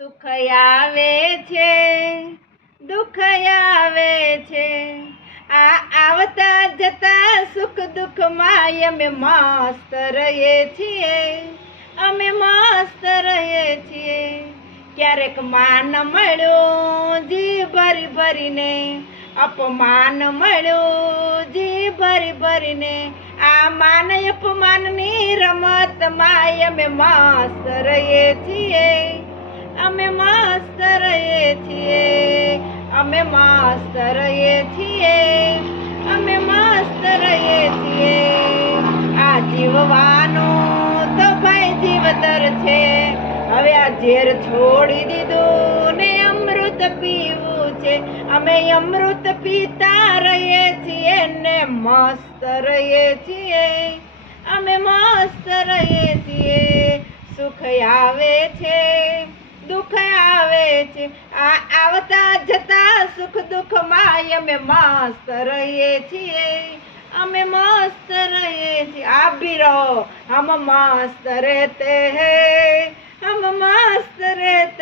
સુખ આવે છે, દુઃખ આવે છે. આ આવતા જતા સુખ દુઃખમાં અમે મસ્ત રહીએ છીએ, અમે મસ્ત રહીએ છીએ. ક્યારેક માન મળ્યું જી ભરી ભરીને, અપમાન મળ્યું જી ભરી ભરીને. આ માન અપમાનની રમતમાં અમે મસ્ત રહીએ છીએ. અમે મસ્ત રહીએ છીએ. અમે મસ્ત રહીએ છીએ. અમે મસ્ત રહીએ છીએ. આ જીવવાનું તો ભાઈ જીવતર છે. હવે આ ઝેર છોડી દીધું ને અમૃત પીવું છે. અમે અમૃત પીતા રહીએ છીએ ને મસ્ત રહીએ છીએ. અમે મસ્ત રહીએ છીએ. સુખ આવે છે. દુઃખ આવે છે. આ આવતા જતા સુખ દુઃખમાં અમે મસ્ત રહીએ છીએ. અમે મસ્ત રહીએ છીએ. આપ ભી રહો હમ મસ્ત રહેતે હૈ, હમ મસ્ત રહેતે